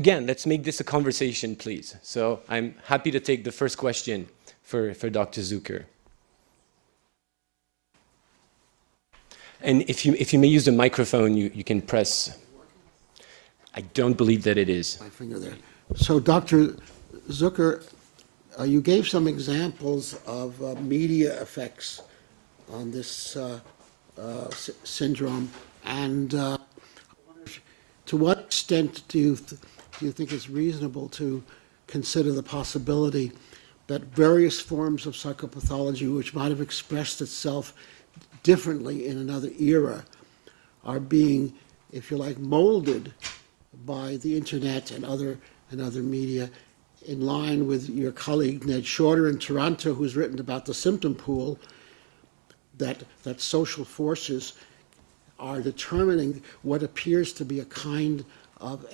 again, let's make this a conversation, please. So I'm happy to take the first question for Dr. Zucker. And if you may use the microphone, you can press. I don't believe that it is. My finger there. So, Dr. Zucker, you gave some examples of media effects on this syndrome, and to what extent do you think it's reasonable to consider the possibility that various forms of psychopathology, which might have expressed itself differently in another era, are being, if you like, molded by the internet and other media, in line with your colleague Ned Shorter in Toronto, who's written about the symptom pool, that social forces are determining what appears to be a kind of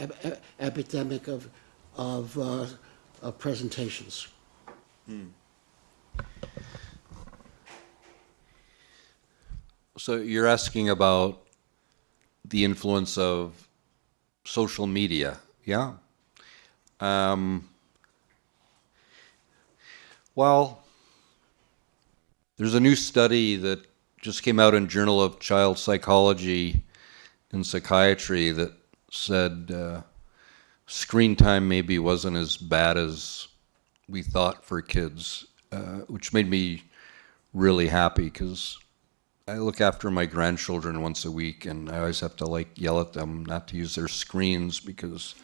epidemic of presentations. So you're asking about the influence of social media, yeah? Well, there's a new study that just came out in Journal of Child Psychology and Psychiatry that said screen time maybe wasn't as bad as we thought for kids, which made me really happy because I look after my grandchildren once a week and I always have to yell at them not to use their screens because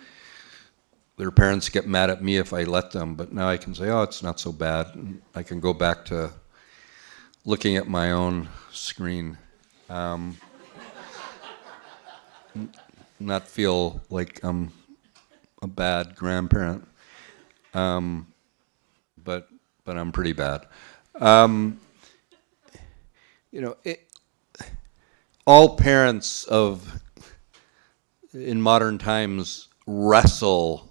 their parents get mad at me if I let them, but now I can say, oh, it's not so bad. And I can go back to looking at my own screen. Not feel like I'm a bad grandparent. But I'm pretty bad. All parents in modern times wrestle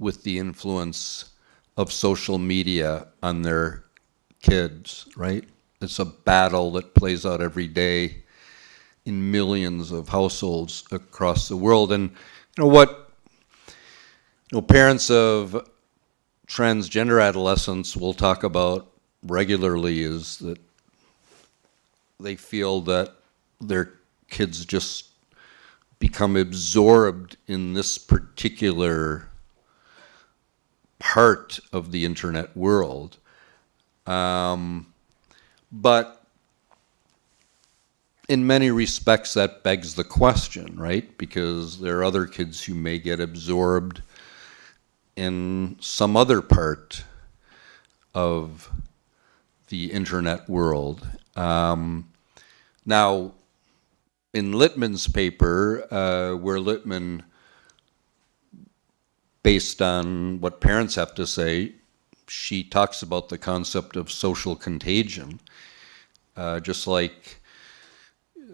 with the influence of social media on their kids, right? It's a battle that plays out every day in millions of households across the world. And parents of transgender adolescents will talk about regularly is that they feel that their kids just become absorbed in this particular part of the internet world. But in many respects, that begs the question, right? Because there are other kids who may get absorbed in some other part of the internet world. Now, in Littman's paper, where Littman, based on what parents have to say, she talks about the concept of social contagion, just like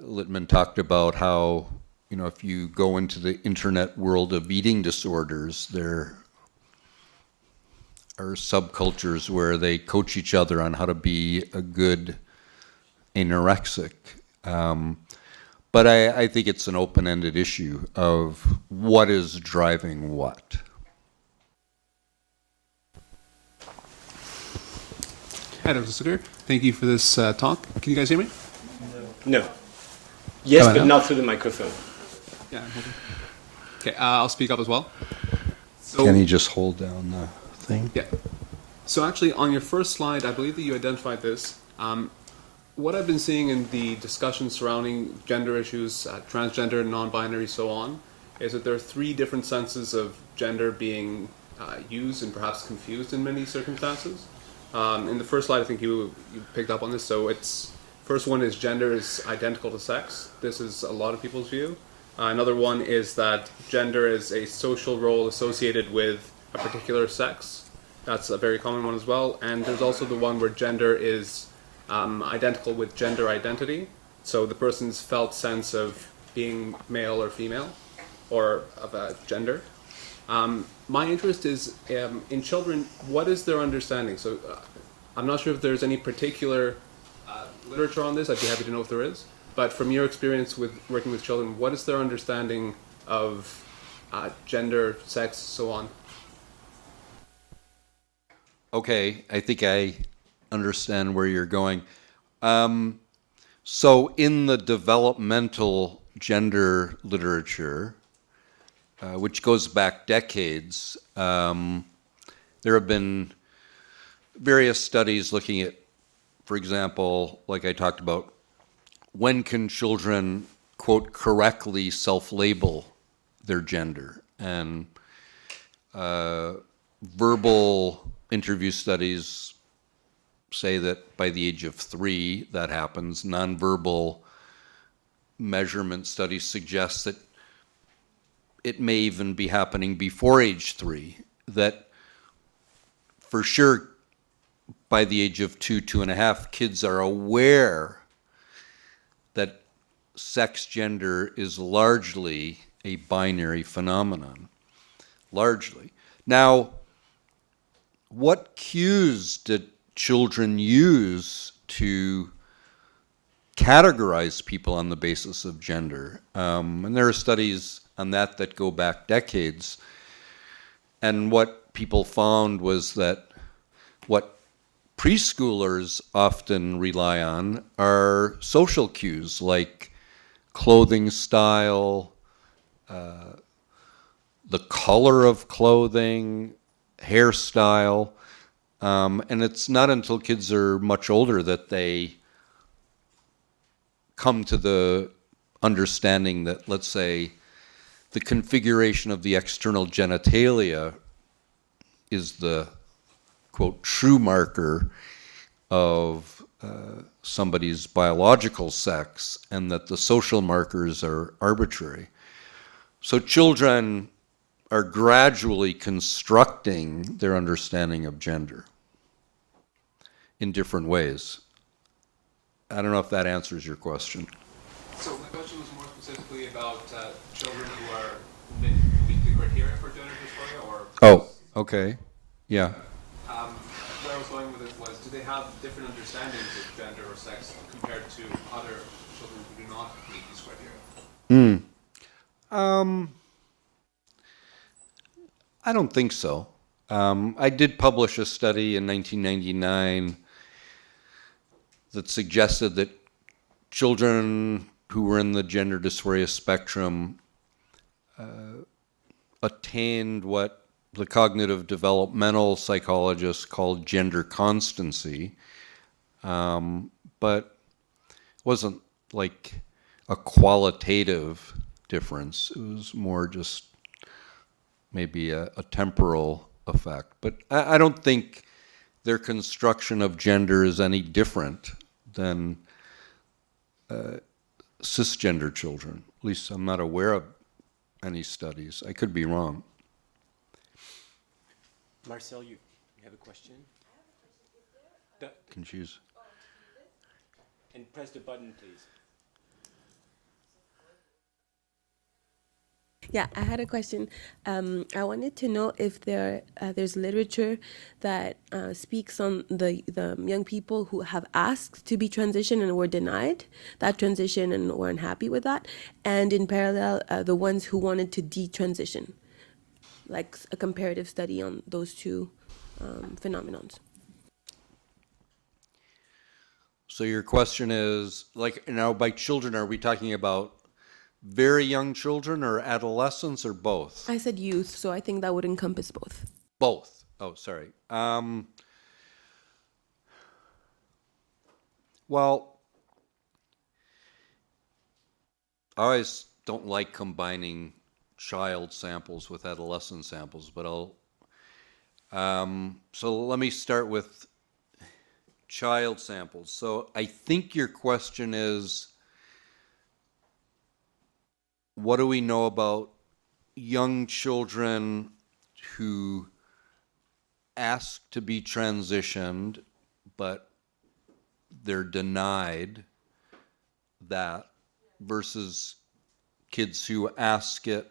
Littman talked about how, if you go into the internet world of eating disorders, there are subcultures where they coach each other on how to be a good anorexic. But I think it's an open-ended issue of what is driving what. Hi, Dr. Zucker. Thank you for this talk. Can you guys hear me? No. Yes, Come on but now. not through the microphone. Yeah. Okay, I'll speak up as well. So, Can he just hold down the thing? Yeah. So actually, on your first slide, I believe that you identified this. What I've been seeing in the discussion surrounding gender issues, transgender, non-binary, so on, is that there are three different senses of gender being used and perhaps confused in many circumstances. In the first slide, I think you picked up on this. So first one is gender is identical to sex. This is a lot of people's view. Another one is that gender is a social role associated with a particular sex. That's a very common one as well. And there's also the one where gender is identical with gender identity. So the person's felt sense of being male or female, or of a gender. My interest is in children, what is their understanding? So I'm not sure if there's any particular literature on this. I'd be happy to know if there is. But from your experience with working with children, what is their understanding of gender, sex, so on. Okay, I think I understand where you're going. So in the developmental gender literature, which goes back decades, there have been various studies looking at, for example, like I talked about, when can children, quote, correctly self-label their gender? And verbal interview studies say that by the age of 3 that happens. Nonverbal measurement studies suggest that it may even be happening before age 3, that for sure by the age of 2, 2.5, kids are aware that sex gender is largely a binary phenomenon. Largely. Now, what cues did children use to categorize people on the basis of gender? And there are studies on that go back decades. And what people found was that what preschoolers often rely on are social cues like clothing style, the color of clothing, hairstyle, and it's not until kids are much older that they come to the understanding that, let's say, the configuration of the external genitalia is the, quote, true marker of somebody's biological sex, and that the social markers are arbitrary. So children are gradually constructing their understanding of gender in different ways. I don't know if that answers your question. So my question was more specifically about children who are meet the criteria for gender dysphoria, or Oh, okay. Yeah. where I was going with it was, do they have different understandings of gender or sex compared to other children who do not meet these criteria? I don't think so. I did publish a study in 1999 that suggested that children who were in the gender dysphoria spectrum attained what the cognitive developmental psychologists called gender constancy, but wasn't like a qualitative difference. It was more just maybe a temporal effect. But I don't think their construction of gender is any different than cisgender children. At least I'm not aware of any studies. I could be wrong. Marcel, you have a question? Can choose. And press the button, please. Yeah, I had a question. I wanted to know if there's literature that speaks on the young people who have asked to be transitioned and were denied that transition and were unhappy with that, and in parallel, the ones who wanted to detransition, like a comparative study on those two phenomenons. So your question is, like, now by children, are we talking about very young children or adolescents or both? I said youth, so I think that would encompass both. Both. Oh, sorry. Well, I always don't like combining child samples with adolescent samples, but so let me start with child samples. So I think your question is, what do we know about young children who ask to be transitioned, but they're denied that, versus kids who ask it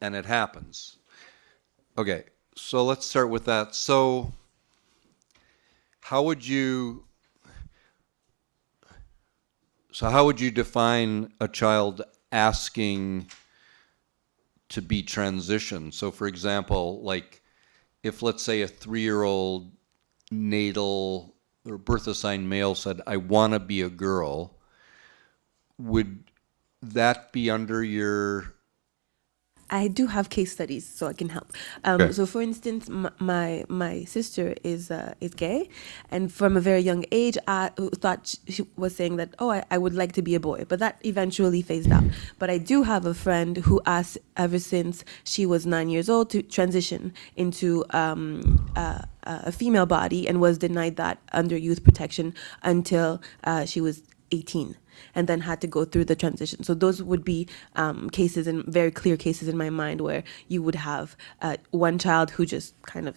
and it happens? Okay, so let's start with that. So how would you define a child asking to be transitioned. So for example, like if let's say a 3-year-old natal or birth assigned male said, I want to be a girl, would that be under your... I do have case studies, so I can help. Okay. So, for instance, my sister is gay, and from a very young age, I thought she was saying that, oh, I would like to be a boy, but that eventually phased out. But I do have a friend who asked ever since she was 9 years old to transition into a female body, and was denied that under youth protection until she was 18, and then had to go through the transition. So those would be cases, and very clear cases in my mind, where you would have one child who just kind of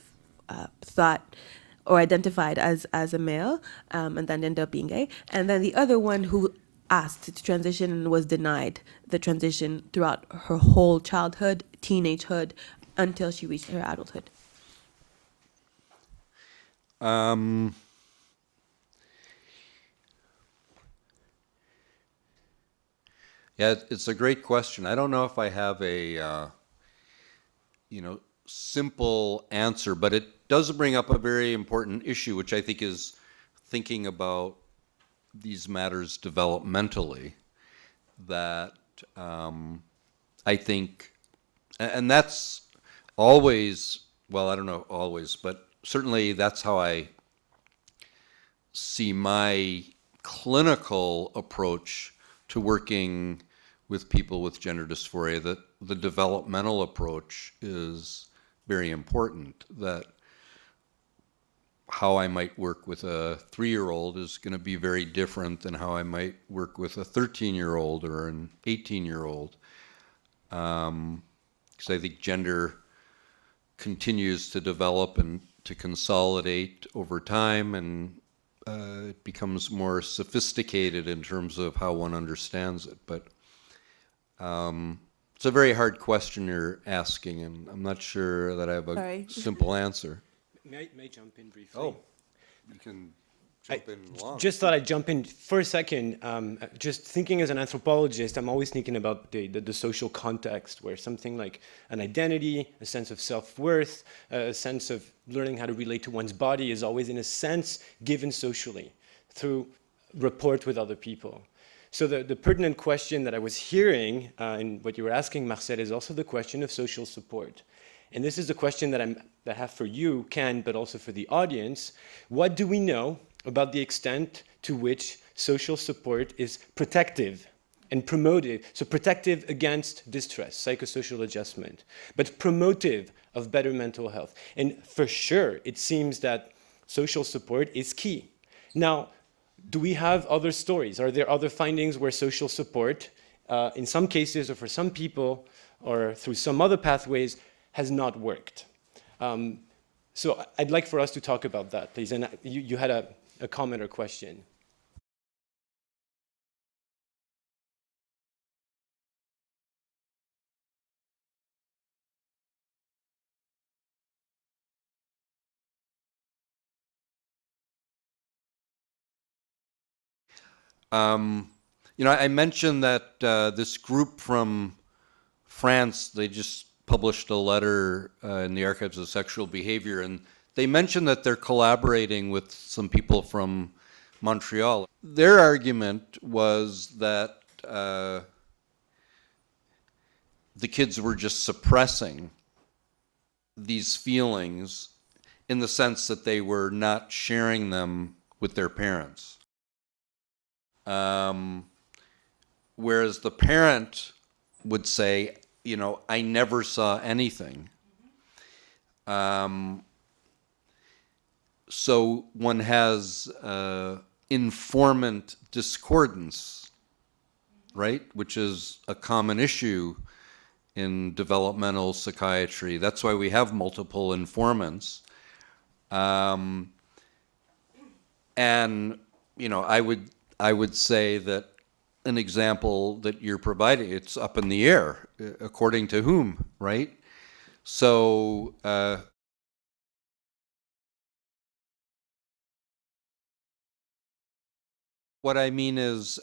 thought or identified as a male, and then ended up being gay, and then the other one who asked to transition and was denied the transition throughout her whole childhood, teenagehood, until she reached her adulthood. Yeah, it's a great question. I don't know if I have a, simple answer, but it does bring up a very important issue, which I think is thinking about these matters developmentally. That I think, and that's always, well, I don't know always, but certainly that's how I see my clinical approach to working with people with gender dysphoria, that the developmental approach is very important, that how I might work with a 3-year-old is going to be very different than how I might work with a 13-year-old or an 18-year-old. Because I think gender continues to develop and to consolidate over time, and it becomes more sophisticated in terms of how one understands it. But it's a very hard question you're asking, and I'm not sure that I have a Sorry. simple answer. May I jump in briefly? Oh, you can jump in long. Just thought I'd jump in for a second. Just thinking as an anthropologist, I'm always thinking about the social context, where something like an identity, a sense of self-worth, a sense of learning how to relate to one's body is always, in a sense, given socially through rapport with other people. So the pertinent question that I was hearing in what you were asking, Marcel, is also the question of social support. And this is the question that I have for you, Ken, but also for the audience. What do we know about the extent to which social support is protective and promotive? So protective against distress, psychosocial adjustment, but promotive of better mental health. And for sure, it seems that social support is key. Now, do we have other stories? Are there other findings where social support, in some cases or for some people or through some other pathways, has not worked? So I'd like for us to talk about that, please. And you had a comment or question. I mentioned that this group from France, they just published a letter in the Archives of Sexual Behavior, and they mentioned that they're collaborating with some people from Montreal. Their argument was that the kids were just suppressing these feelings in the sense that they were not sharing them with their parents. Whereas the parent would say, I never saw anything. So one has informant discordance, right? Which is a common issue in developmental psychiatry. That's why we have multiple informants. And, I would say that an example that you're providing, it's up in the air, according to whom, right? So what I mean is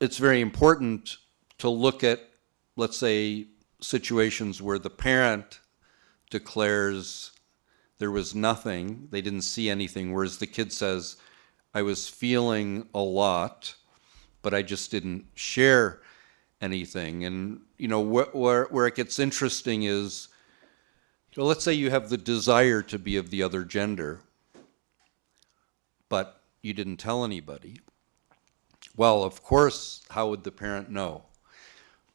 it's very important to look at, let's say, situations where the parent declares there was nothing, they didn't see anything, whereas the kid says, I was feeling a lot, but I just didn't share anything. And, you know, where it gets interesting is, you know, let's say you have the desire to be of the other gender, but you didn't tell anybody. Well, of course, how would the parent know?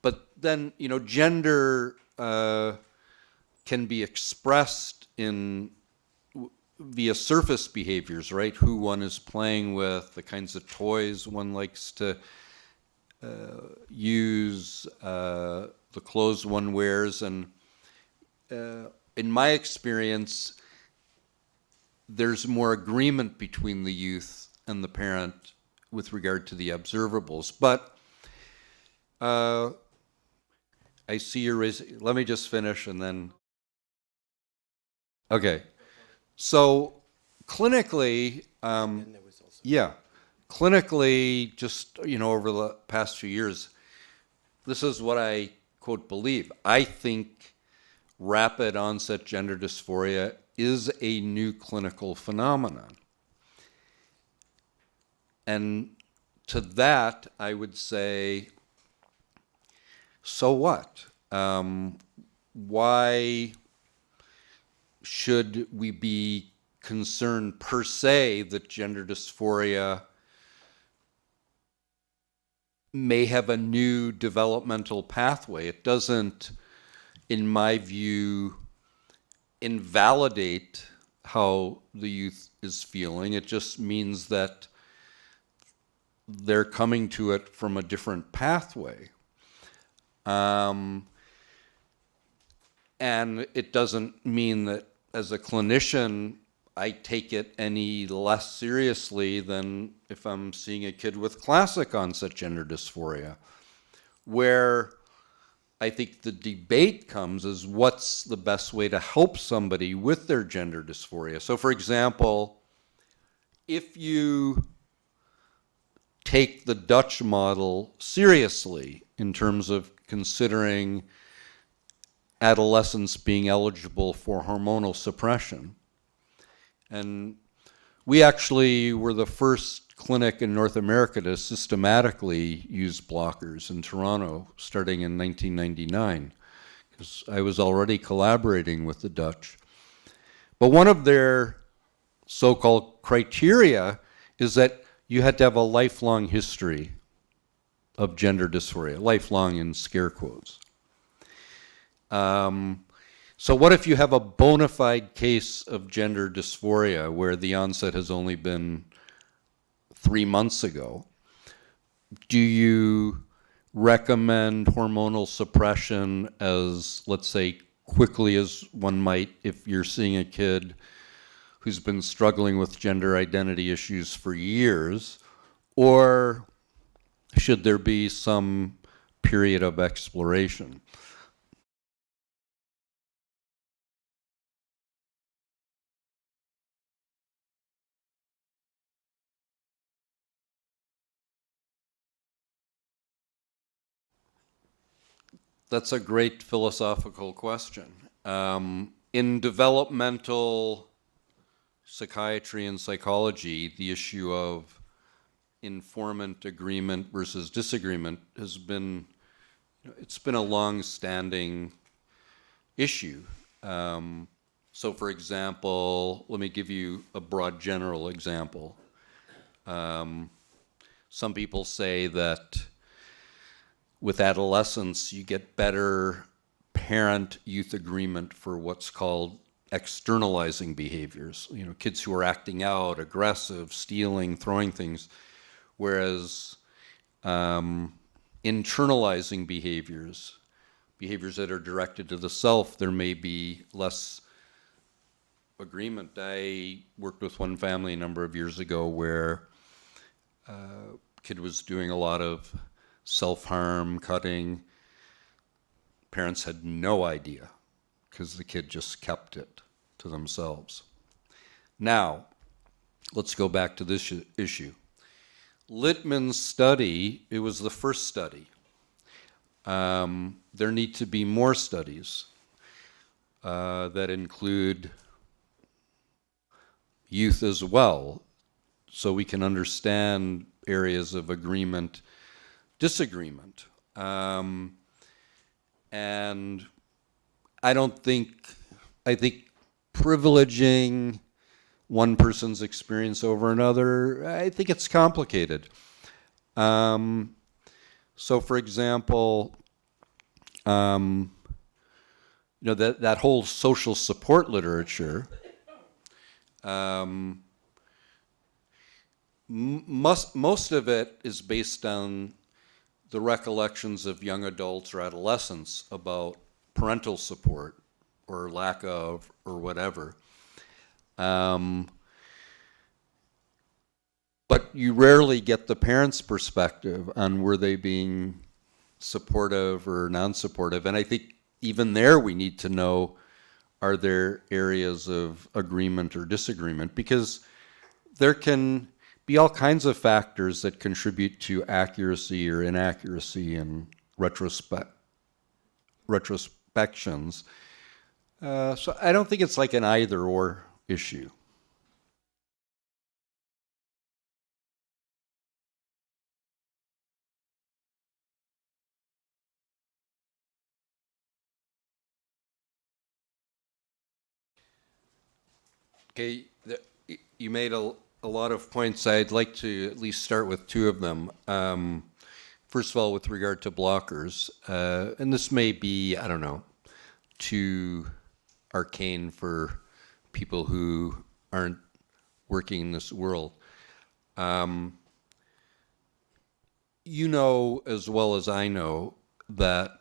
But then, you know, gender can be expressed in via surface behaviors, right? Who one is playing with, the kinds of toys one likes to use, the clothes one wears. And in my experience, there's more agreement between the youth and the parent with regard to the observables. But I see you're raising, let me just finish and then, okay. So clinically, yeah, clinically, just, you know, over the past few years, this is what I, quote, believe. I think rapid onset gender dysphoria is a new clinical phenomenon. And to that, I would say, so what? Why should we be concerned per se that gender dysphoria may have a new developmental pathway? It doesn't, in my view, invalidate how the youth is feeling. It just means that they're coming to it from a different pathway. And it doesn't mean that as a clinician, I take it any less seriously than if I'm seeing a kid with classic onset gender dysphoria, where I think the debate comes is what's the best way to help somebody with their gender dysphoria. So for example, if you take the Dutch model seriously in terms of considering adolescents being eligible for hormonal suppression. And we actually were the first clinic in North America to systematically use blockers in Toronto starting in 1999, because I was already collaborating with the Dutch. But one of their so-called criteria is that you had to have a lifelong history of gender dysphoria, lifelong in scare quotes. So what if you have a bona fide case of gender dysphoria where the onset has only been 3 months ago? Do you recommend hormonal suppression as, let's say, quickly as one might if you're seeing a kid who's been struggling with gender identity issues for years? Or should there be some period of exploration? That's a great philosophical question. In developmental psychiatry and psychology, the issue of informant agreement versus disagreement has been, it's been a long-standing issue. So for example, let me give you a broad general example. Some people say that with adolescents, you get better parent-youth agreement for what's called externalizing behaviors. You know, kids who are acting out, aggressive, stealing, throwing things, whereas internalizing behaviors, behaviors that are directed to the self, there may be less agreement. I worked with one family a number of years ago where a kid was doing a lot of self-harm, cutting. Parents had no idea because the kid just kept it to themselves. Now, let's go back to this issue. Littman's study, it was the first study There need to be more studies that include youth as well, so we can understand areas of agreement, disagreement. And I think privileging one person's experience over another, I think it's complicated. So for example, that whole social support literature, most of it is based on the recollections of young adults or adolescents about parental support or lack of or whatever. But you rarely get the parents' perspective on were they being supportive or non-supportive. And I think even there we need to know, are there areas of agreement or disagreement? Because there can be all kinds of factors that contribute to accuracy or inaccuracy in retrospections. So I don't think it's like an either or issue. Okay, you made a lot of points. I'd like to at least start with two of them. First of all, with regard to blockers, and this may be, I don't know, too arcane for people who aren't working in this world. You know as well as I know that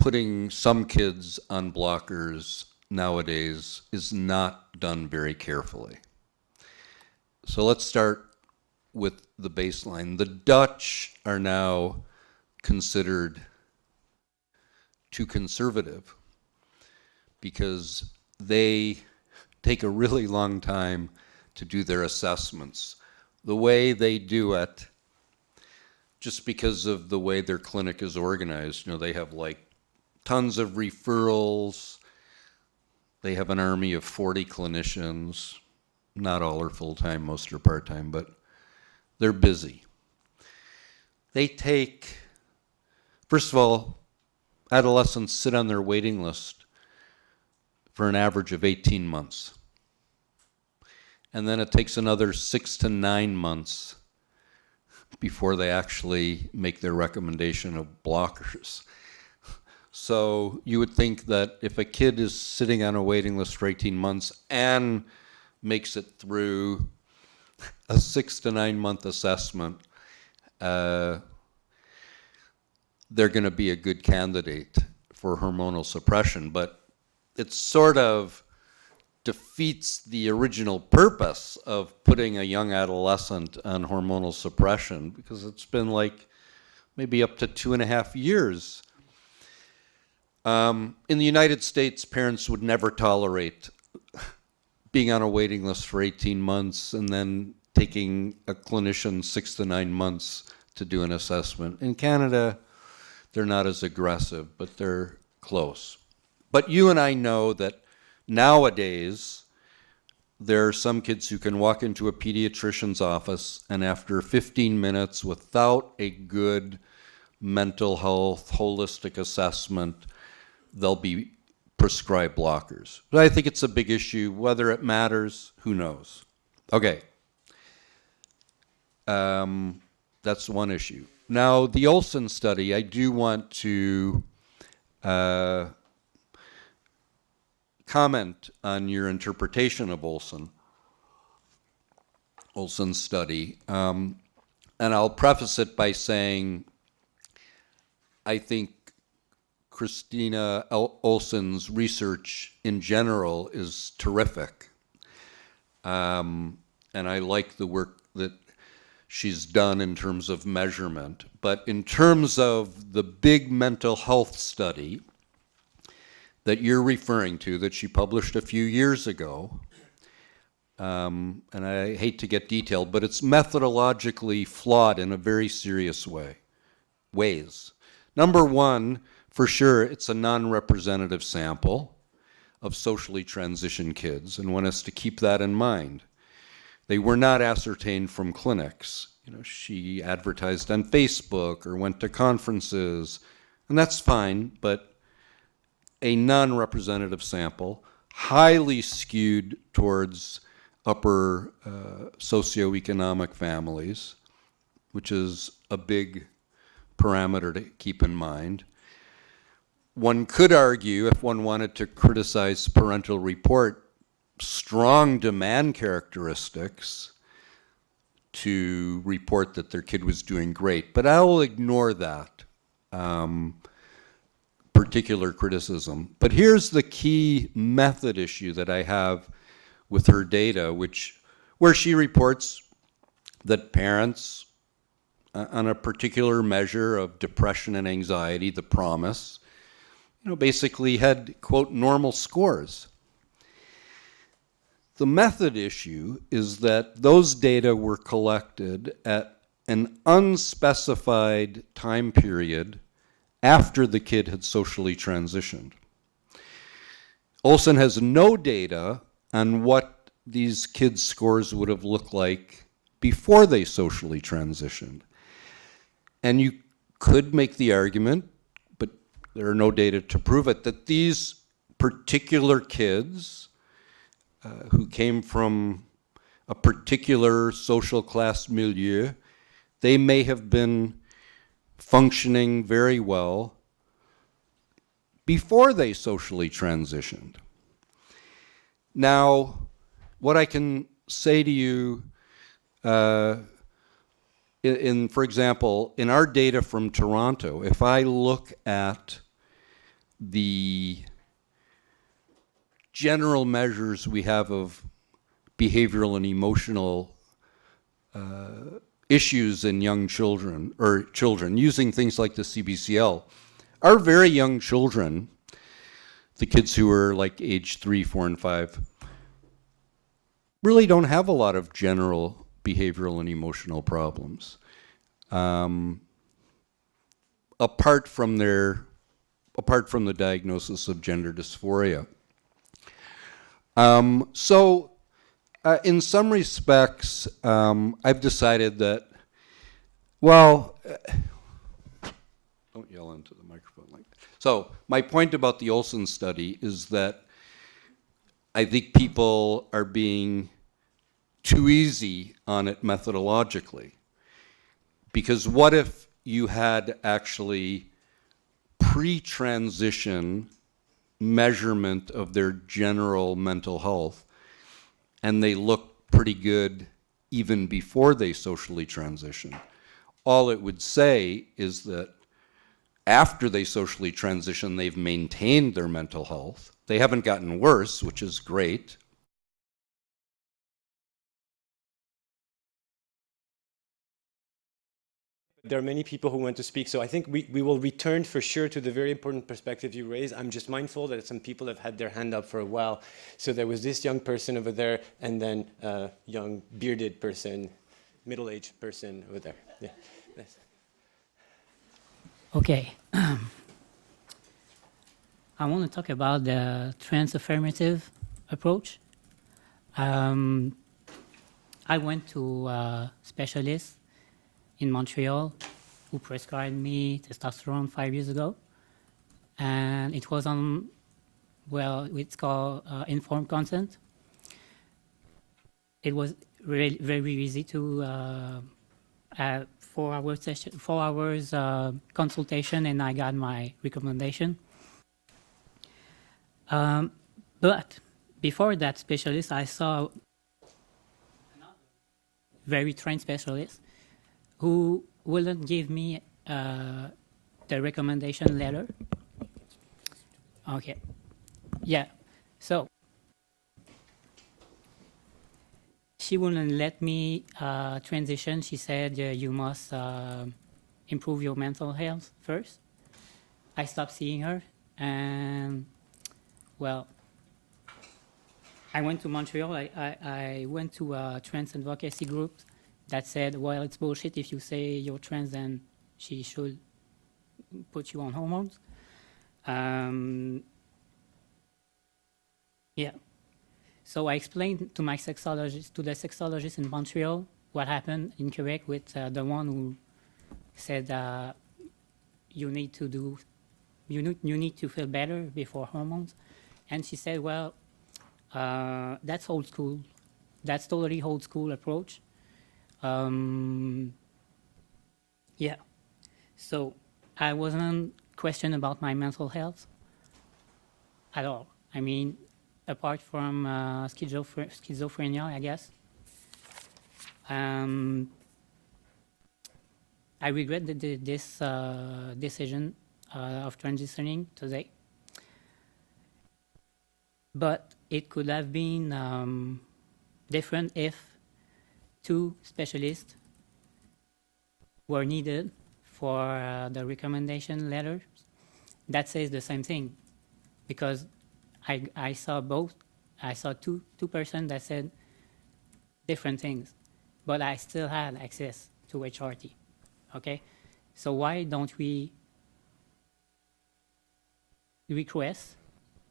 putting some kids on blockers nowadays is not done very carefully. So let's start with the baseline. The Dutch are now considered too conservative because they take a really long time to do their assessments. The way they do it, just because of the way their clinic is organized, they have like tons of referrals. They have an army of 40 clinicians. Not all are full-time, most are part-time, but they're busy. They take, first of all, adolescents sit on their waiting list for an average of 18 months. And then it takes another 6 to 9 months before they actually make their recommendation of blockers. So you would think that if a kid is sitting on a waiting list for 18 months and makes it through a 6 to 9 month assessment, they're going to be a good candidate for hormonal suppression. But it sort of defeats the original purpose of putting a young adolescent on hormonal suppression, because it's been like maybe up to 2.5 years. In the United States, parents would never tolerate being on a waiting list for 18 months and then taking a clinician 6 to 9 months to do an assessment. In Canada, they're not as aggressive, but they're close. But you and I know that nowadays, there are some kids who can walk into a pediatrician's office and after 15 minutes, without a good mental health, holistic assessment, they'll be prescribed blockers. But I think it's a big issue. Whether it matters, who knows? Okay. That's one issue. Now, the Olson study, I do want to comment on your interpretation of Olson's study. And I'll preface it by saying I think Christina Olson's research in general is terrific. And I like the work that she's done in terms of measurement. But in terms of the big mental health study that you're referring to, that she published a few years ago, and I hate to get detailed, but it's methodologically flawed in a very serious way. ways. Number one, for sure, it's a non-representative sample of socially transitioned kids, and one has to keep that in mind. They were not ascertained from clinics. You know, she advertised on Facebook or went to conferences, and that's fine, but a non-representative sample, highly skewed towards upper socioeconomic families, which is a big parameter to keep in mind. One could argue, if one wanted to criticize parental report, strong demand characteristics to report that their kid was doing great. But I'll ignore that particular criticism. But here's the key method issue that I have with her data, where she reports that parents on a particular measure of depression and anxiety, the PROMIS, basically had, quote, normal scores. The method issue is that those data were collected at an unspecified time period after the kid had socially transitioned. Olson has no data on what these kids' scores would have looked like before they socially transitioned. And you could make the argument, but there are no data to prove it, that these particular kids who came from a particular social class milieu, they may have been functioning very well before they socially transitioned. Now, what I can say to you, for example, in our data from Toronto, if I look at the general measures we have of behavioral and emotional issues in young children, or children, using things like the CBCL, our very young children, the kids who are like age 3, 4, and 5, really don't have a lot of general behavioral and emotional problems. Apart from the diagnosis of gender dysphoria. In some respects, I've decided that, well, don't yell into the microphone like that. So my point about the Olson study is that I think people are being too easy on it methodologically. Because what if you had actually pre-transition measurement of their general mental health, and they look pretty good even before they socially transition? All it would say is that after they socially transition, they've maintained their mental health. They haven't gotten worse, which is great. There are many people who want to speak, so I think we will return for sure to the very important perspective you raised. I'm just mindful that some people have had their hand up for a while. So there was this young person over there, and then a young bearded person, middle-aged person over there. Yeah. Yes. Okay. I want to talk about the trans-affirmative approach. I went to a specialist in Montreal who prescribed me testosterone 5 years ago. And it was on, well, it's called informed consent. It was really very easy to 4 hour session, 4 hours consultation, and I got my recommendation. But before that specialist, I saw another very trained specialist who wouldn't give me the recommendation letter. Okay, yeah, so she wouldn't let me transition. She said, you must improve your mental health first. I stopped seeing her, and well, I went to Montreal. I went to a trans advocacy group that said, well, it's bullshit. If you say you're trans, then she should put you on hormones. Yeah. So I explained to my sexologist, to the sexologist in Montreal, what happened in Quebec with the one who said you need to do, you need to feel better before hormones, and she said, well, that's old school. That's totally old school approach. Yeah. So I wasn't questioned about my mental health at all. I mean, apart from schizophrenia, I guess. I regret this decision of transitioning today. But it could have been different if 2 specialists were needed for the recommendation letters that says the same thing, because I saw both. I saw two persons that said different things, but I still had access to HRT. Okay, so why don't we request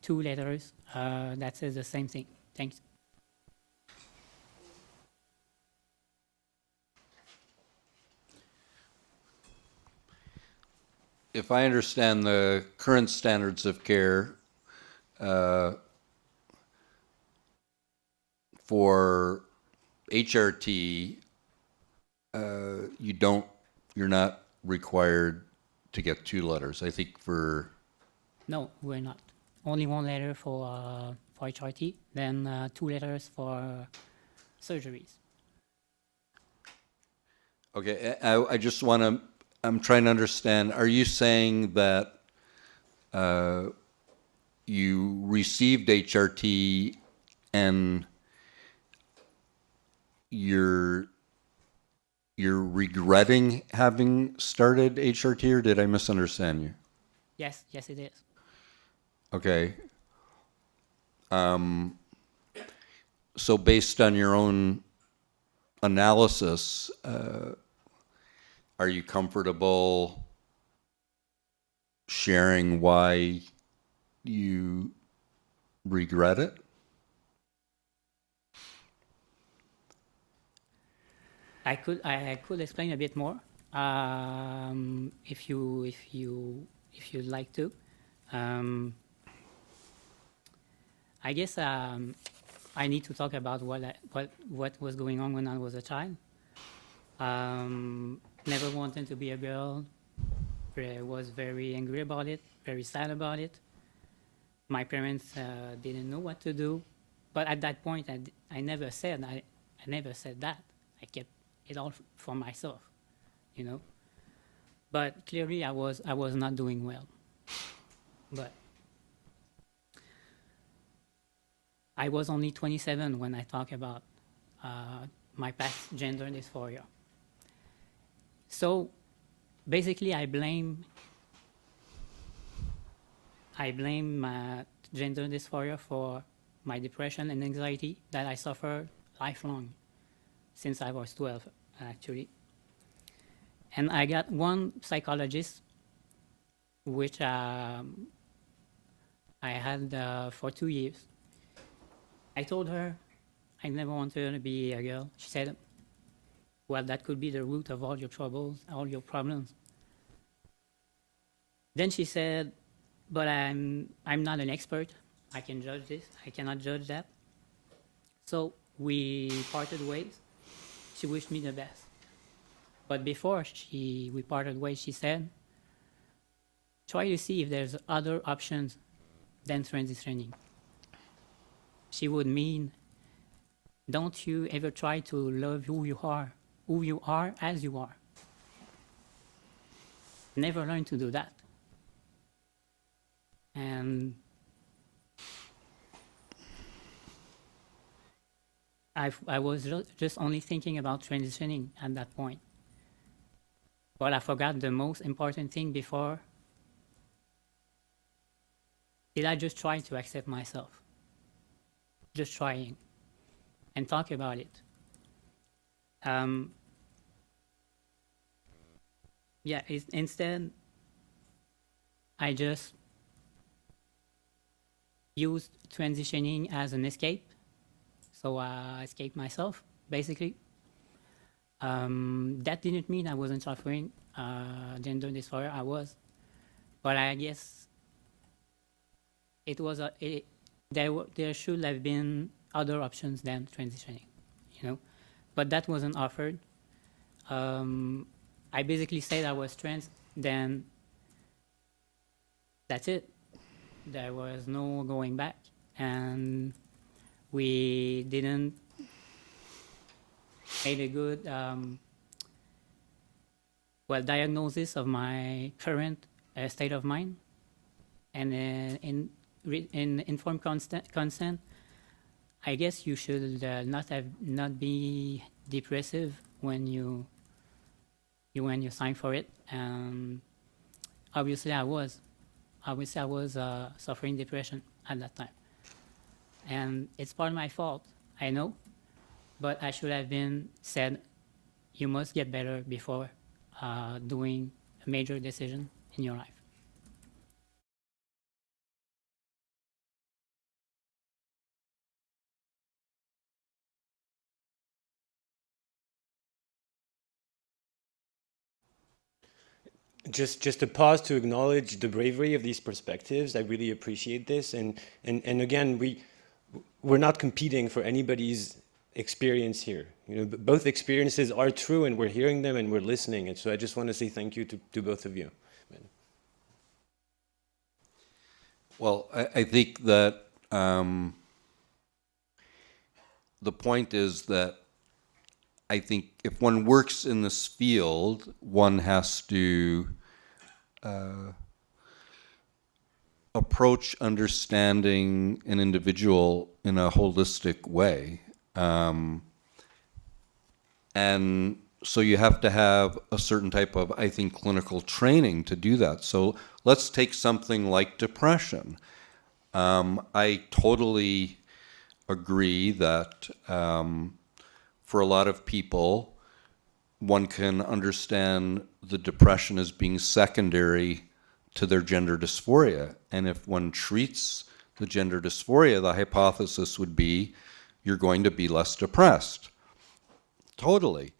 2 letters that says the same thing? Thanks. If I understand the current standards of care for HRT, you're not required to get 2 letters. I think for No, we're not. Only 1 letter for HRT, then 2 letters for surgeries. okay, I just want to. I'm trying to understand. Are you saying that you received HRT and you're regretting having started HRT, or did I misunderstand you? Yes, it is. Okay. So based on your own analysis, are you comfortable sharing why you regret it? I could explain a bit more if you'd like to. I guess I need to talk about what was going on when I was a child. Never wanted to be a girl. Was very angry about it, very sad about it. My parents didn't know what to do, but at that point, I never said that. I kept it all for myself, you know. But clearly, I was not doing well. But I was only 27 when I talk about my past gender dysphoria. So basically, I blame gender dysphoria for my depression and anxiety that I suffered lifelong since I was 12, actually. And I got one psychologist, which I had for 2 years. I told her I never wanted to be a girl. She said, well, that could be the root of all your troubles, all your problems. Then she said, but I'm not an expert. I can judge this. I cannot judge that. So we parted ways. She wished me the best. But before we parted ways, she said, try to see if there's other options than transitioning. She would mean, don't you ever try to love who you are as you are. Never learn to do that. And I was just only thinking about transitioning at that point. But I forgot the most important thing before. Did I just try to accept myself? Just trying and talk about it. Yeah, instead, I just used transitioning as an escape. So I escaped myself, basically. That didn't mean I wasn't suffering gender dysphoria. I was, but I guess it was there should have been other options than transitioning, you know. But that wasn't offered. I basically said I was trans, then that's it. There was no going back, and we didn't made a good diagnosis of my current state of mind, and in informed consent, I guess you should not be depressive when you sign for it. And obviously I was suffering depression at that time, and it's part of my fault, I know, but I should have been said, you must get better before doing a major decision in your life. Just a pause to acknowledge the bravery of these perspectives. I really appreciate this, and again, we're not competing for anybody's experience here. You know, both experiences are true, and we're hearing them and we're listening. And so I just want to say thank you to both of you. Well, I think that the point is that I think if one works in this field, one has to approach understanding an individual in a holistic way. And so you have to have a certain type of, I think, clinical training to do that. So let's take something like depression. I totally agree that for a lot of people, one can understand the depression as being secondary to their gender dysphoria. And if one treats the gender dysphoria, the hypothesis would be you're going to be less depressed. Totally.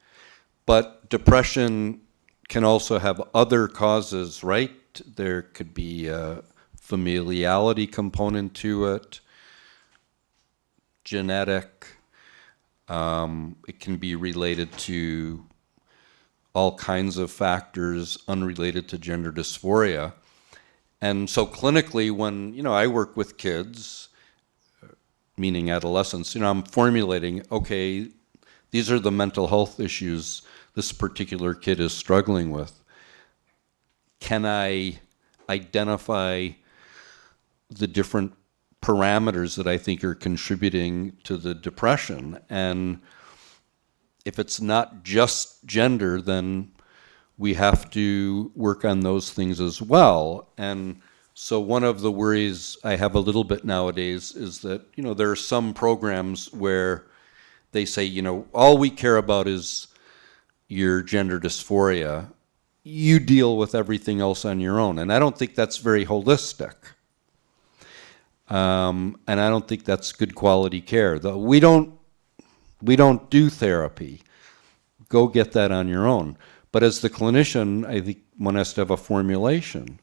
But depression can also have other causes, right? There could be a familiality component to it, genetic. It can be related to all kinds of factors unrelated to gender dysphoria. And so clinically, when, I work with kids, meaning adolescents, I'm formulating, okay, these are the mental health issues this particular kid is struggling with. Can I identify the different parameters that I think are contributing to the depression? And if it's not just gender, then we have to work on those things as well. And so one of the worries I have a little bit nowadays is that, there are some programs where they say, all we care about is your gender dysphoria. You deal with everything else on your own. And I don't think that's very holistic. And I don't think that's good quality care. Though we don't do therapy. Go get that on your own. But as the clinician, I think one has to have a formulation.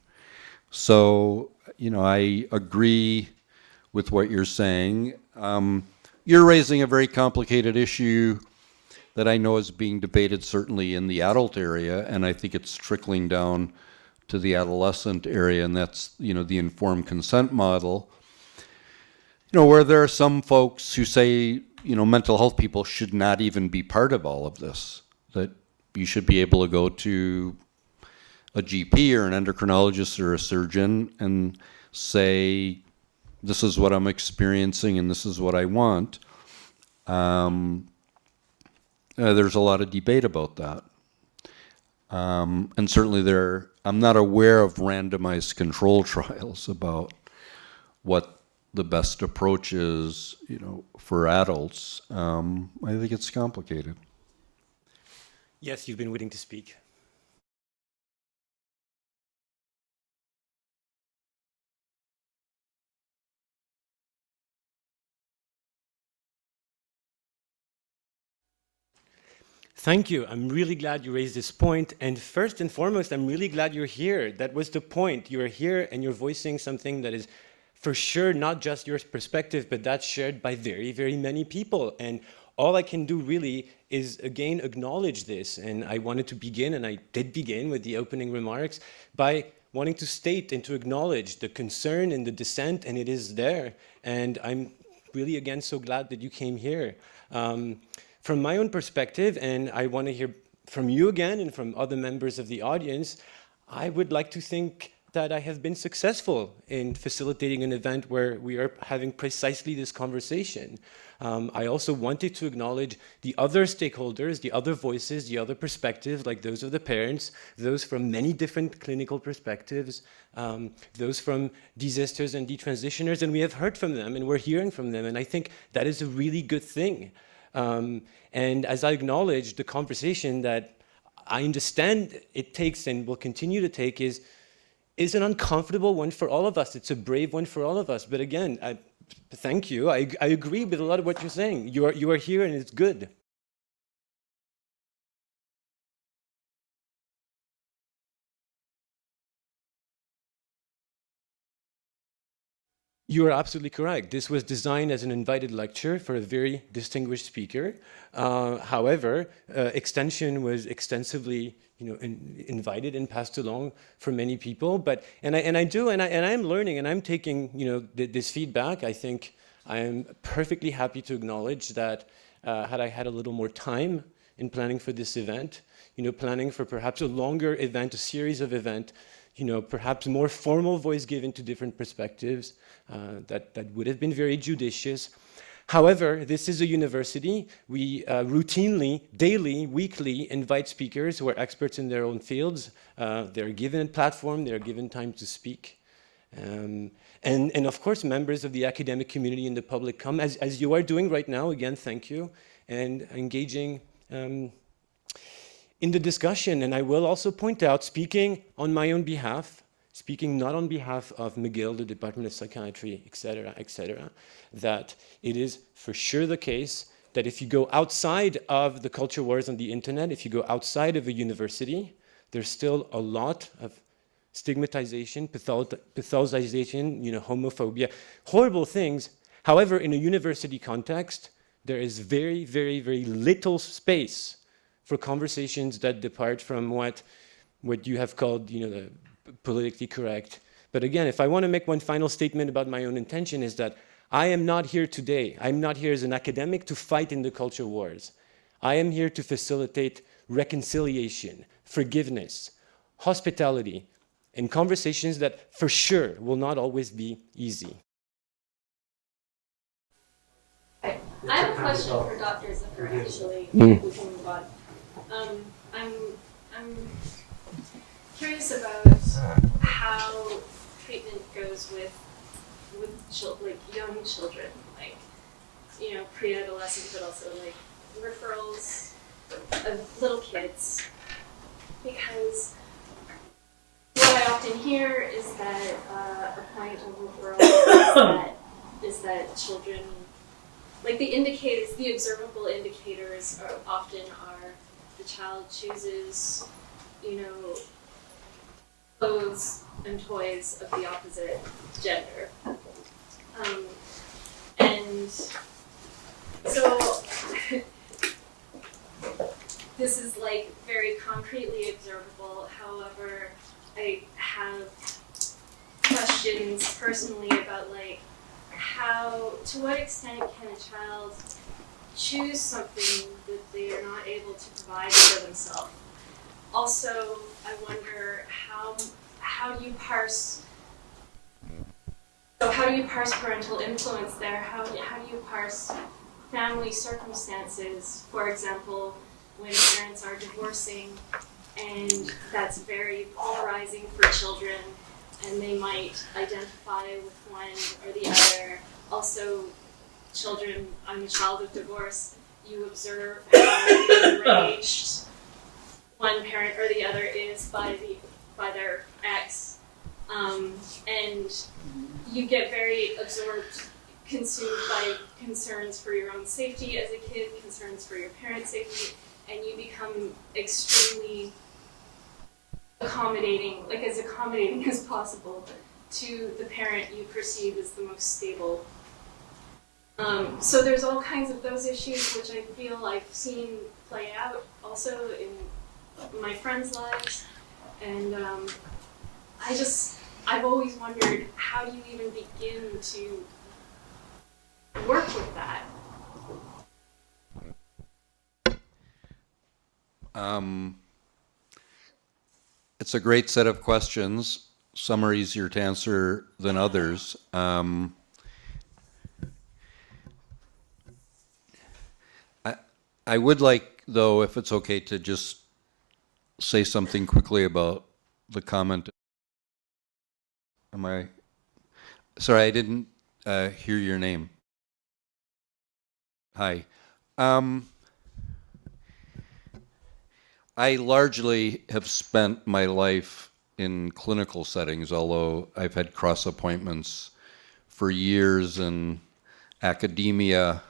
So, I agree with what you're saying. You're raising a very complicated issue that I know is being debated certainly in the adult area, and I think it's trickling down to the adolescent area, and that's, the informed consent model. Where there are some folks who say, mental health people should not even be part of all of this, that you should be able to go to a GP or an endocrinologist or a surgeon and say, this is what I'm experiencing and this is what I want. There's a lot of debate about that. And certainly I'm not aware of randomized control trials about what the best approach is, for adults. I think it's complicated. Yes, you've been waiting to speak. Thank you. I'm really glad you raised this point. And first and foremost, I'm really glad you're here. That was the point. You're here and you're voicing something that is for sure not just your perspective, but that's shared by very, very many people. And all I can do really is again acknowledge this. And I wanted to begin, and I did begin with the opening remarks, by wanting to state and to acknowledge the concern and the dissent, and it is there. And I'm really again so glad that you came here. From my own perspective, and I want to hear from you again and from other members of the audience, I would like to think that I have been successful in facilitating an event where we are having precisely this conversation. I also wanted to acknowledge the other stakeholders, the other voices, the other perspectives, like those of the parents, those from many different clinical perspectives, those from desisters and detransitioners, and we have heard from them and we're hearing from them, and I think that is a really good thing. And as I acknowledge, the conversation that I understand it takes and will continue to take is an uncomfortable one for all of us. It's a brave one for all of us. But again, thank you. I agree with a lot of what you're saying. You are here and it's good. You are absolutely correct. This was designed as an invited lecture for a very distinguished speaker. However, extension was extensively, invited and passed along for many people. But and I'm learning and I'm taking, this feedback. I think I am perfectly happy to acknowledge that had I had a little more time in planning for this event, planning for perhaps a longer event, a series of events. Perhaps more formal voice given to different perspectives, that would have been very judicious. However, this is a university. We routinely, daily, weekly invite speakers who are experts in their own fields. They're given a platform, they're given time to speak. And of course, members of the academic community and the public come, as you are doing right now, again, thank you, and engaging in the discussion. And I will also point out, speaking on my own behalf, speaking not on behalf of McGill, the Department of Psychiatry, et cetera, that it is for sure the case that if you go outside of the culture wars on the internet, if you go outside of a university, there's still a lot of stigmatization, pathologization, homophobia, horrible things. However, in a university context, there is very, very, very little space for conversations that depart from what you have called, the politically correct. But again, if I want to make one final statement about my own intention, is that I am not here today. I'm not here as an academic to fight in the culture wars. I am here to facilitate reconciliation, forgiveness, hospitality, and conversations that for sure will not always be easy. I have a question for Dr. Zucker, actually. We can move on. I'm curious about how treatment goes with young children, pre-adolescent, but also referrals of little kids, because what I often hear is that a point of referral is that children, the observable indicators often are the child chooses, clothes and toys of the opposite gender. And so this is very concretely observable. However, I have questions personally about to what extent can a child choose something that they are not able to provide for themselves. Also, I wonder how do you parse parental influence there? How do you parse family circumstances? For example, when parents are divorcing, and that's very polarizing for children, and they might identify with one or the other. Also, children, I'm a child of divorce, you observe how enraged one parent or the other is by their ex, and you get very absorbed, consumed by concerns for your own safety as a kid, concerns for your parents' safety, and you become extremely accommodating, like as accommodating as possible to the parent you perceive as the most stable. So there's all kinds of those issues which I feel I've seen play out also in my friends' lives, and I've always wondered, how do you even begin to work with that? It's a great set of questions. Some are easier to answer than others. I would like, though, if it's okay, to just say something quickly about the comment. Am I? Sorry, I didn't hear your name. Hi. I largely have spent my life in clinical settings, although I've had cross appointments for years in academia.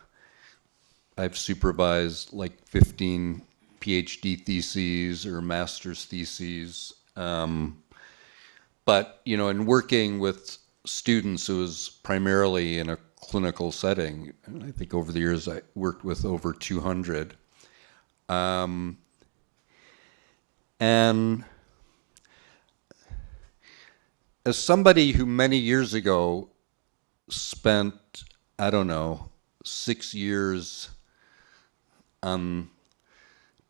I've supervised like 15 PhD theses or master's theses. But, you know, in working with students, it was primarily in a clinical setting. And I think over the years I worked with over 200. And as somebody who many years ago spent, I don't know, 6 years on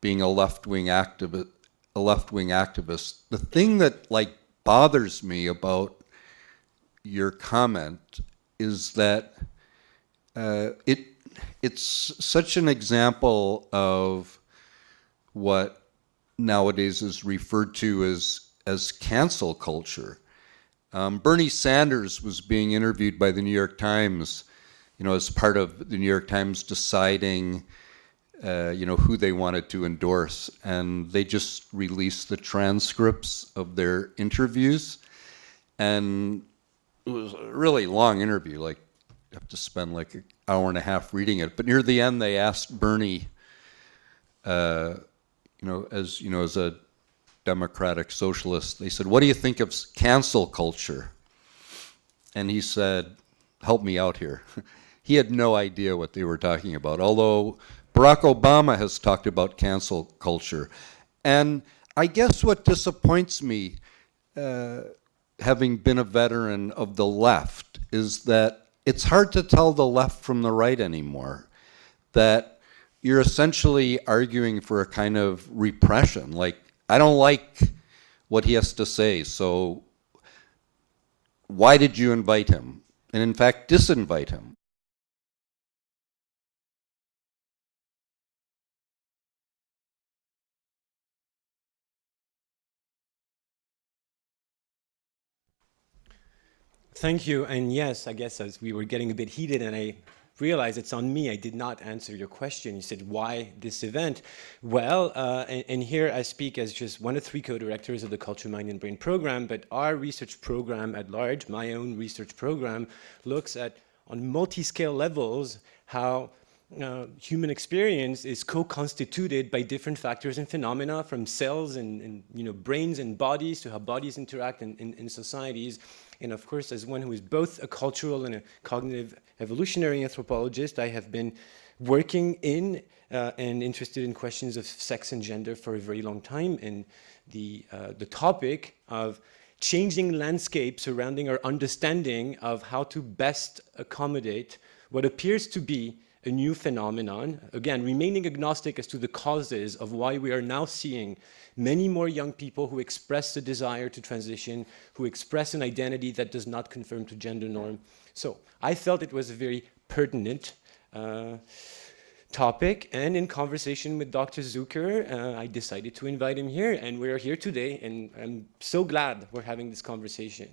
being a left-wing activist, the thing that like bothers me about your comment is that it's such an example of what nowadays is referred to as cancel culture. Bernie Sanders was being interviewed by the New York Times, you know, as part of the New York Times deciding, you know, who they wanted to endorse, and they just released the transcripts of their interviews, and it was a really long interview. Like, you have to spend like an hour and a half reading it. But near the end, they asked Bernie, you know, as a democratic socialist, they said, "What do you think of cancel culture?" And he said, "Help me out here." He had no idea what they were talking about, although Barack Obama has talked about cancel culture. And I guess what disappoints me, having been a veteran of the left, is that it's hard to tell the left from the right anymore. That you're essentially arguing for a kind of repression. Like, I don't like what he has to say, so why did you invite him? And in fact, disinvite him. Thank you. And yes, I guess as we were getting a bit heated and I realized it's on me, I did not answer your question. You said, why this event? Well, and here I speak as just one of 3 co-directors of the Culture, Mind, and Brain program, but our research program at large, my own research program, looks at, on multi-scale levels, how human experience is co-constituted by different factors and phenomena, from cells and you know, brains and bodies to how bodies interact in societies. And of course, as one who is both a cultural and a cognitive evolutionary anthropologist, I have been working in and interested in questions of sex and gender for a very long time. And the topic of changing landscape surrounding our understanding of how to best accommodate what appears to be a new phenomenon, again, remaining agnostic as to the causes of why we are now seeing many more young people who express the desire to transition, who express an identity that does not conform to gender norm. So I felt it was a very pertinent topic, and in conversation with Dr. Zucker, I decided to invite him here, and we're here today, and I'm so glad we're having this conversation.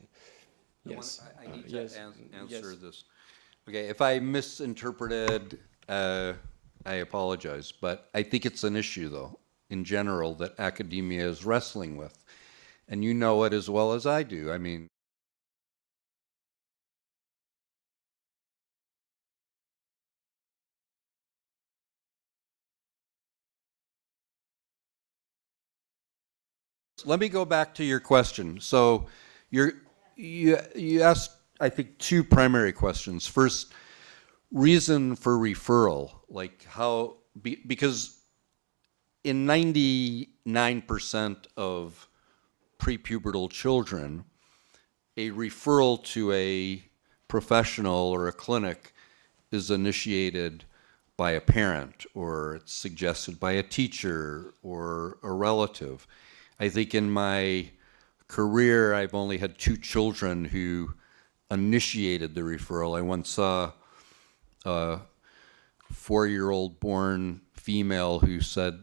Yes. I need yes. to answer Yes. this. Okay, if I misinterpreted, I apologize, but I think it's an issue, though, in general, that academia is wrestling with. And you know it as well as I do. I mean, first, let me go back to your question. So you asked, I think, two primary questions. First, reason for referral, like how, because in 99% of prepubertal children, a referral to a professional or a clinic is initiated by a parent, or it's suggested by a teacher or a relative. I think in my career, I've only had 2 children who initiated the referral. I once saw a 4-year-old born female who said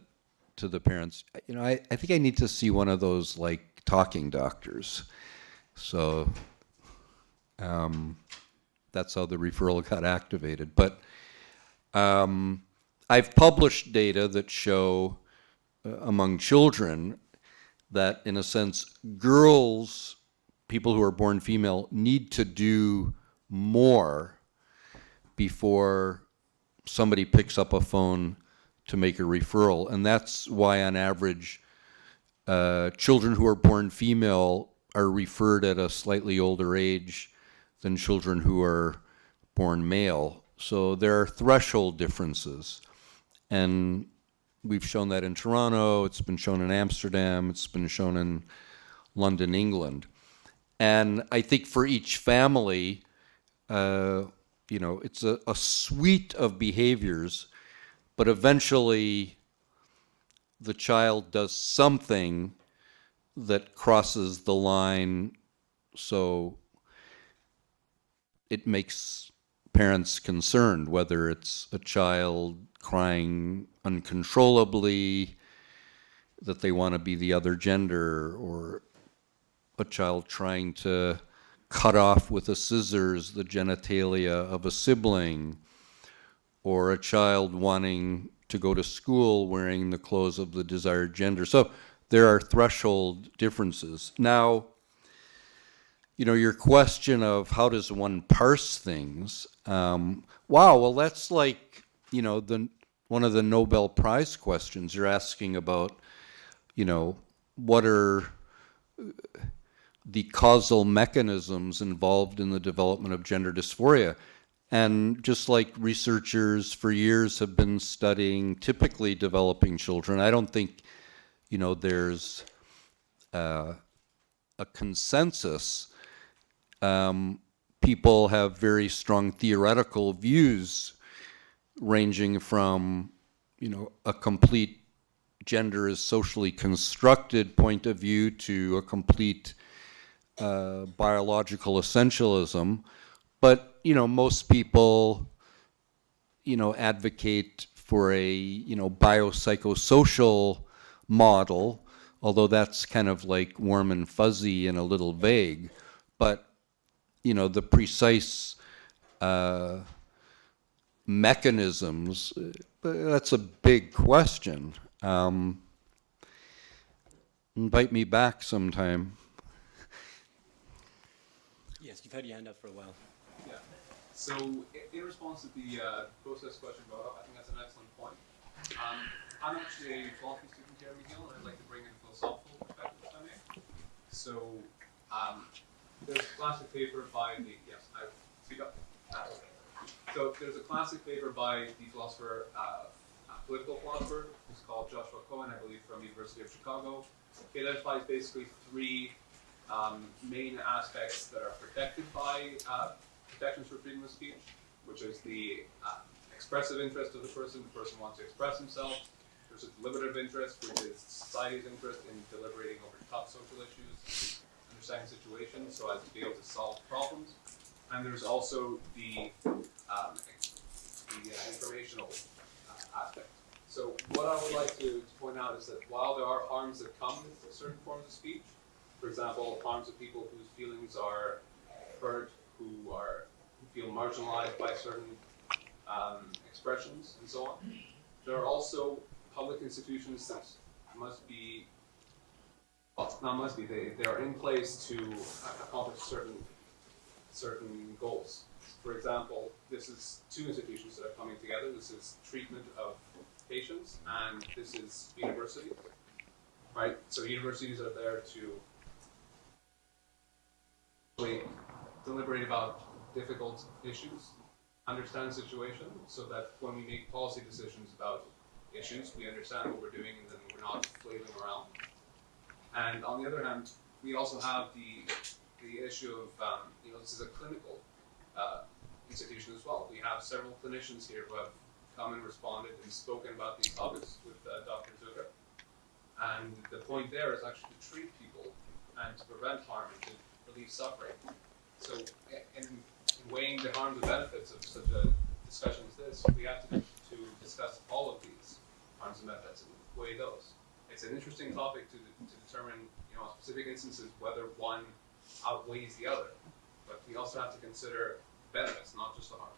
to the parents, you know, I think I need to see one of those like talking doctors. So that's how the referral got activated. But I've published data that show among children that, in a sense, girls, people who are born female, need to do more before somebody picks up a phone to make a referral. And that's why, on average, children who are born female are referred at a slightly older age than children who are born male. So there are threshold differences. And we've shown that in Toronto, it's been shown in Amsterdam, it's been shown in London, England. And I think for each family, you know, it's a suite of behaviors, but eventually the child does something that crosses the line, so it makes parents concerned, whether it's a child crying uncontrollably, that they want to be the other gender, or a child trying to cut off with a scissors the genitalia of a sibling, or a child wanting to go to school wearing the clothes of the desired gender. So there are threshold differences. Now, you know, your question of how does one parse things, wow, well, that's like, you know, one of the Nobel Prize questions. You're asking about, you know, what are the causal mechanisms involved in the development of gender dysphoria. And just like researchers for years have been studying typically developing children, I don't think, you know, there's a consensus. People have very strong theoretical views ranging from, you know, a complete gender is socially constructed point of view to a complete biological essentialism. But, you know, most people, you know, advocate for a, you know, biopsychosocial model, although that's kind of like warm and fuzzy and a little vague. But, you know, the precise mechanisms, that's a big question. Invite me back sometime. Yes, you've had your hand up for a while. Yeah. So in response to the process question brought up, I think that's an excellent point. I'm actually a philosophy student here at McGill, and I'd like to bring in a philosophical perspective, if I may. So there's a classic paper by the, yes, I speak up. So there's a classic paper by the philosopher, political philosopher, who's called Joshua Cohen, I believe, from University of Chicago. He identifies basically 3 main aspects that are protected by protections for freedom of speech, which is the expressive interest of the person wants to express himself. There's a deliberative interest, which is society's interest in deliberating over tough social issues, understanding situations so as to be able to solve problems. And there's also the informational aspect. So what I would like to point out is that while there are harms that come with certain forms of speech, for example, harms of people whose feelings are hurt, who feel marginalized by certain expressions and so on, there are also public institutions that must be, well, not must be, they are in place to accomplish certain goals. For example, this is 2 institutions that are coming together. This is treatment of patients, and this is university. right? So universities are there to really deliberate about difficult issues, understand the situation, so that when we make policy decisions about issues, we understand what we're doing and then we're not flailing around. And on the other hand, we also have the issue of, this is a clinical institution as well. We have several clinicians here who have come and responded and spoken about these topics with Dr. Zucker. And the point there is actually to treat people and to prevent harm and to relieve suffering. So in weighing the harms and benefits of such a discussion as this, we have to discuss all of these harms and benefits and weigh those. It's an interesting topic to determine, specific instances whether one outweighs the other. But we also have to consider benefits, not just the harms.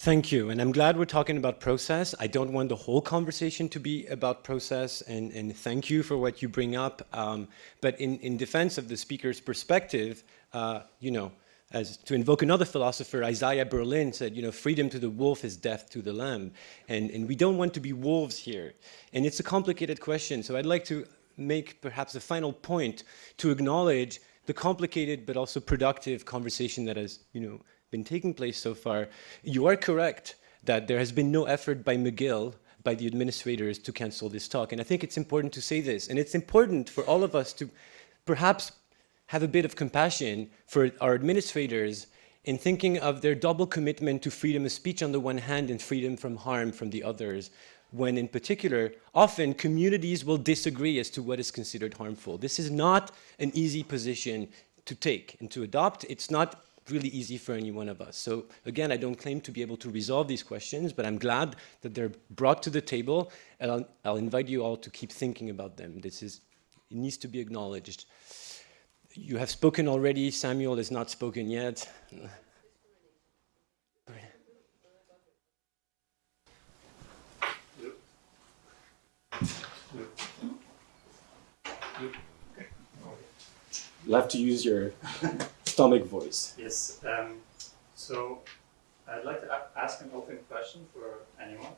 Thank you, and I'm glad we're talking about process. I don't want the whole conversation to be about process, and thank you for what you bring up. But in defense of the speaker's perspective, as to invoke another philosopher, Isaiah Berlin said, freedom to the wolf is death to the lamb. And we don't want to be wolves here. And it's a complicated question, so I'd like to make perhaps a final point to acknowledge the complicated but also productive conversation that has, been taking place so far. You are correct that there has been no effort by McGill, by the administrators, to cancel this talk. And I think it's important to say this. And it's important for all of us to perhaps have a bit of compassion for our administrators in thinking of their double commitment to freedom of speech on the one hand and freedom from harm from the others, when in particular, often communities will disagree as to what is considered harmful. This is not an easy position to take and to adopt. It's not really easy for any one of us. So again, I don't claim to be able to resolve these questions, but I'm glad that they're brought to the table, and I'll invite you all to keep thinking about them. It needs to be acknowledged. You have spoken already. Samuel has not spoken yet. You'll have to use your stomach voice. Yes. So I'd like to ask an open question for anyone.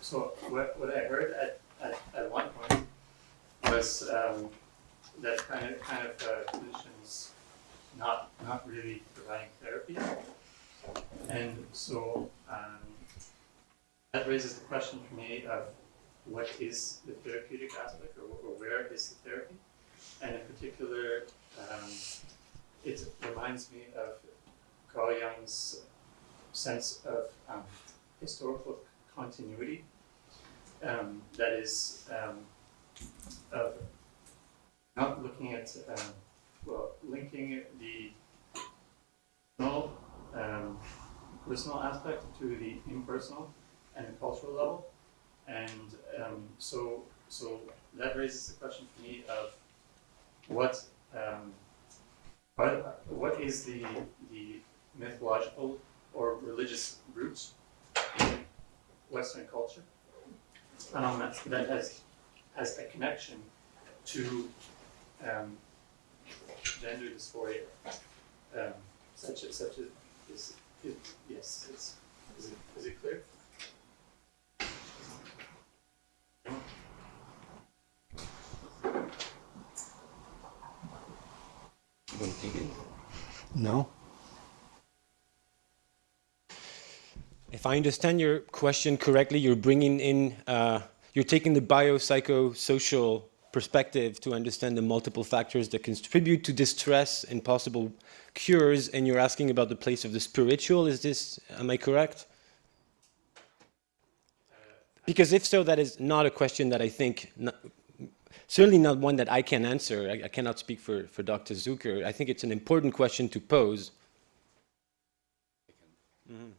So what I heard at one point was that kind of clinicians not really providing therapy, and so that raises the question for me of what is the therapeutic aspect, or where is the therapy, and in particular, it reminds me of Carl Jung's sense of historical continuity, that is of not looking at, linking the personal aspect to the impersonal and the cultural level. And so that raises the question for me of what is the mythological or religious roots in Western culture that has a connection to gender dysphoria, such as yes, is it clear? No? If I understand your question correctly, you're bringing in, you're taking the biopsychosocial perspective to understand the multiple factors that contribute to distress and possible cures, and you're asking about the place of the spiritual. Am I correct? Because if so, that is not a question that I think, certainly not one that I can answer. I cannot speak for Dr. Zucker. I think it's an important question to pose. Mm-hmm.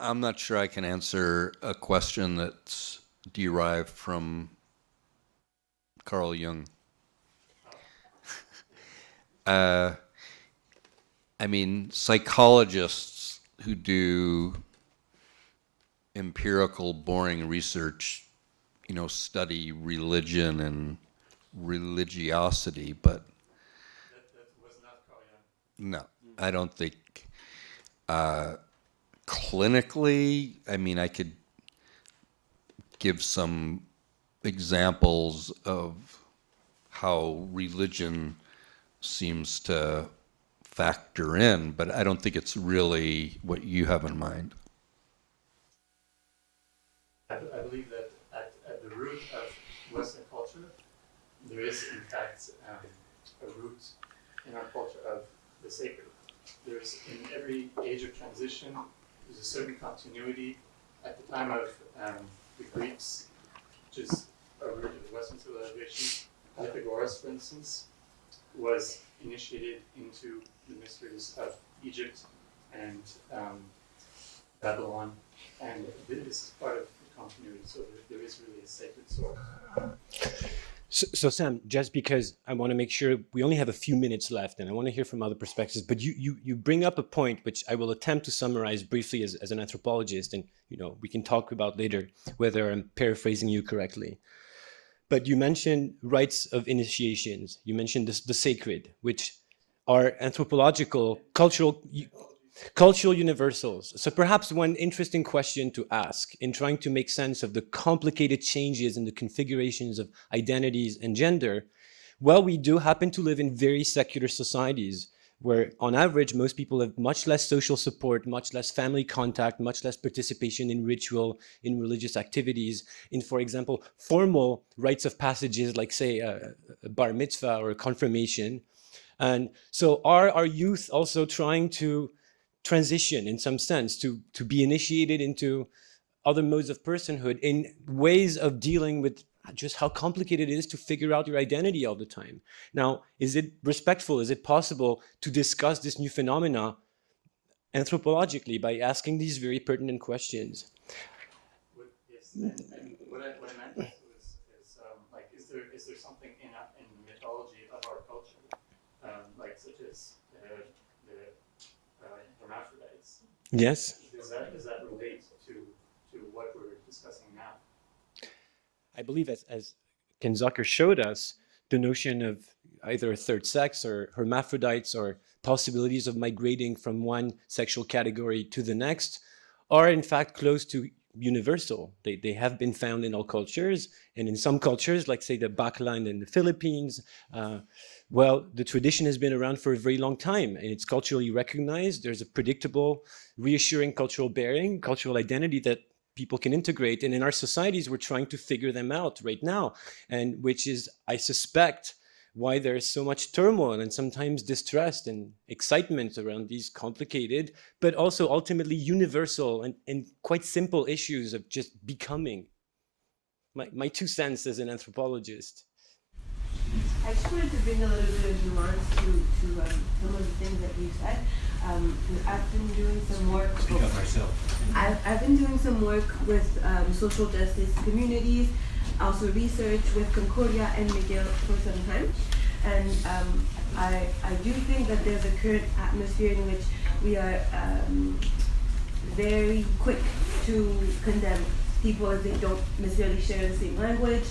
I'm not sure I can answer a question that's derived from Carl Jung. I mean, psychologists who do empirical, boring research, study religion and religiosity, but That was not Carl Jung. no. I don't think clinically, I mean, I could give some examples of how religion seems to factor in, but I don't think it's really what you have in mind. I believe that at the root of Western culture, there is in fact a root in our culture of the sacred. There's, in every age of transition, there's a certain continuity. At the time of the Greeks, which is a root of the Western civilization, Pythagoras, for instance, was initiated into the mysteries of Egypt and Babylon, and this is part of the continuity, so there is really a sacred source. So Sam, just because I want to make sure we only have a few minutes left and I want to hear from other perspectives, but you bring up a point which I will attempt to summarize briefly as an anthropologist, and we can talk about later whether I'm paraphrasing you correctly. But you mentioned rites of initiations. You mentioned the sacred, which are anthropological, cultural universals. So perhaps one interesting question to ask in trying to make sense of the complicated changes in the configurations of identities and gender, well, we do happen to live in very secular societies where on average, most people have much less social support, much less family contact, much less participation in ritual, in religious activities, in, for example, formal rites of passages like, say, a bar mitzvah or a confirmation. And so are our youth also trying to transition in some sense to be initiated into other modes of personhood in ways of dealing with just how complicated it is to figure out your identity all the time? Now, is it respectful? Is it possible to discuss this new phenomena anthropologically by asking these very pertinent questions? Yes, and what I meant is like, is there something in the mythology of our culture, like such as the hermaphrodites? Yes. Does that relate to what we're discussing now? I believe as Ken Zucker showed us, the notion of either a third sex or hermaphrodites or possibilities of migrating from one sexual category to the next are in fact close to universal. They have been found in all cultures, and in some cultures, like say the Backland in the Philippines, well, the tradition has been around for a very long time and it's culturally recognized. There's a predictable, reassuring cultural bearing, cultural identity that people can integrate. And in our societies, we're trying to figure them out right now. And which is, I suspect, why there is so much turmoil and sometimes distrust and excitement around these complicated, but also ultimately universal and quite simple issues of just becoming. My 2 cents as an anthropologist. I just wanted to bring a little bit of nuance to some of the things that you said. I've been doing some work. Speak up ourselves. I've been doing some work with social justice communities, also research with Concordia and McGill for some time. And I do think that there's a current atmosphere in which we are very quick to condemn people as they don't necessarily share the same language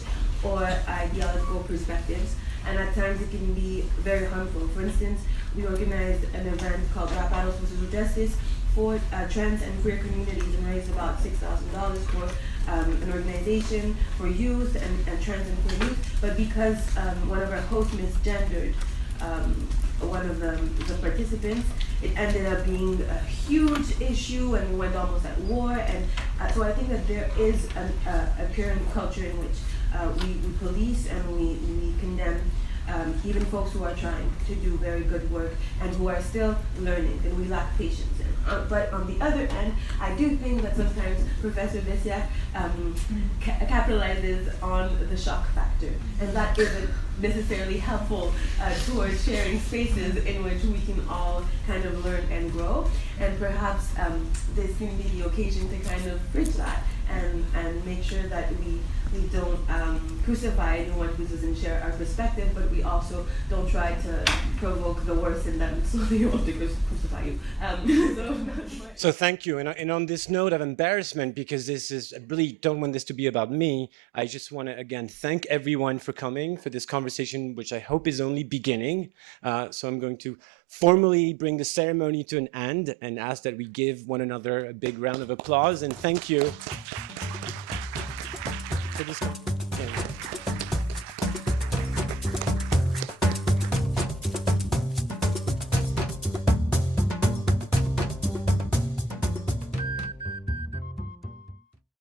or ideological perspectives. And at times it can be very harmful. For instance, we organized an event called Rap Battles for Social Justice for trans and queer communities and raised about $6,000 for an organization for youth and trans and queer youth. But because one of our hosts misgendered one of the participants, it ended up being a huge issue and we went almost at war. And so I think that there is a current culture in which we police and we condemn even folks who are trying to do very good work and who are still learning, and we lack patience. But on the other end, I do think that sometimes Professor Bessiak capitalizes on the shock factor, and that isn't necessarily helpful towards sharing spaces in which we can all kind of learn and grow. And perhaps this can be the occasion to kind of bridge that and make sure that we don't crucify anyone who doesn't share our perspective, but we also don't try to provoke the worst in them so they want to crucify you. So thank you. And on this note of embarrassment, because I really don't want this to be about me, I just want to again thank everyone for coming for this conversation, which I hope is only beginning. So I'm going to formally bring the ceremony to an end and ask that we give one another a big round of applause, and thank you for this.